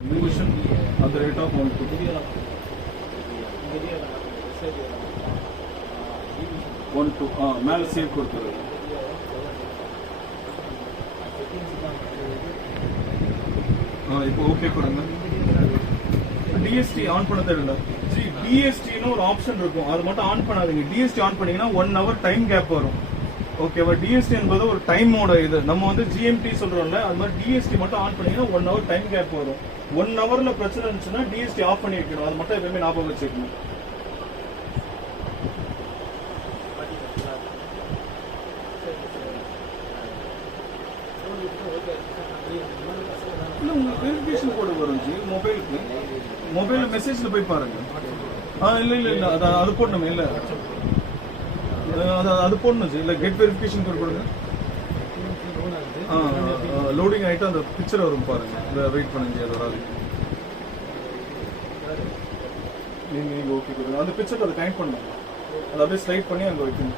Motion at the rate of 1 to 1 to மேல save கொடுத்துரு. இப்போ ஓகே கொடுங்க. டிஎஸ்டி ஆன் பண்ண தேவையில்ல. டிஎஸ்டின்னு ஒரு ஆப்ஷன் இருக்கும், அது மட்டும் ஆன் பண்ணாதீங்க. டிஎஸ்டி ஆன் பண்ணீங்கன்னா 1 hour டைம் கேப் வரும். ஓகேவா? டிஎஸ்டி என்பது ஒரு டைமோட இது. நம்ம வந்து ஜிஎம்டி சொல்றோம்ல, அது மாதிரி டிஎஸ்டி மட்டும் ஆன் பண்ணீங்கன்னா 1 hour டைம் கேப் வரும். 1 hourல பிரச்சனை இருந்துச்சுன்னா டிஎஸ்டி ஆஃப் பண்ணி வைக்கணும். அது மட்டும் எப்பவுமே ஞாபகம் வச்சுக்கணும். இல்ல உங்களுக்கு வெரிஃபிகேஷன் கோடு வரும் ஜி மொபைலுக்கு. மொபைல்ல மெசேஜ்ல போய் பாருங்க. இல்ல அது போடணுமே. இல்ல அது போடணும் ஜி. இல்ல கெட் வெரிஃபிகேஷன் கோட் கொடுங்க. லோடிங் ஆயிட்டு அந்த பிக்சர் வரும் பாருங்க. வெயிட் பண்ணுங்க, அது வராது. நீங்க ஓகே கொடுங்க. அந்த பிக்சர் அதை கனெக்ட் பண்ணுங்க. அதை அப்படியே ஸ்லைட் பண்ணி அங்கே வைக்கணும்.